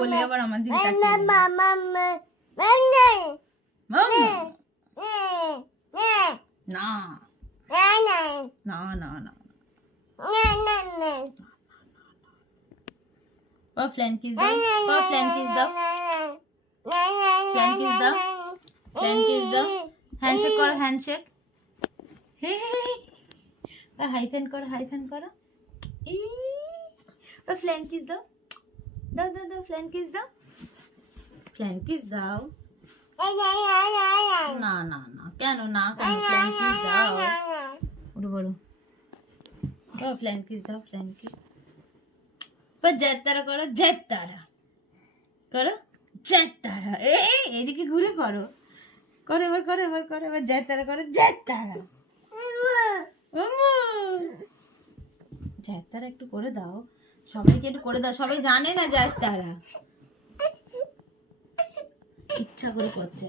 বলি আবার আমার দিকে না না না না ও ফ্ল্যান কিস দাও ও ফ্ল্যান কিস দাও ফ্ল্যান কিস দাও ফ্ল্যান কিস দাও হ্যান্ডশেক করো হ্যান্ডশেক হাইফেন করো হাইফেন করো ও ফ্ল্যান কিস দাও দাও দাও দাও ফ্ল্যান কিস দাও ফ্ল্যান কিস দাও না না না কেন না কেন ফ্ল্যান কিস দাও উঠো বলো ও ফ্ল্যান কিস দাও ফ্ল্যান কিস पर जैतारा करो जैतारा करो जैतारा এদিকে ঘুরে করো করো এবার করো এবার করো এবার জয়তারা করো জয়তারা জয়তারা একটু করে দাও সবাইকে একটু করে দাও সবাই জানে না জয়তারা ইচ্ছা করে করছে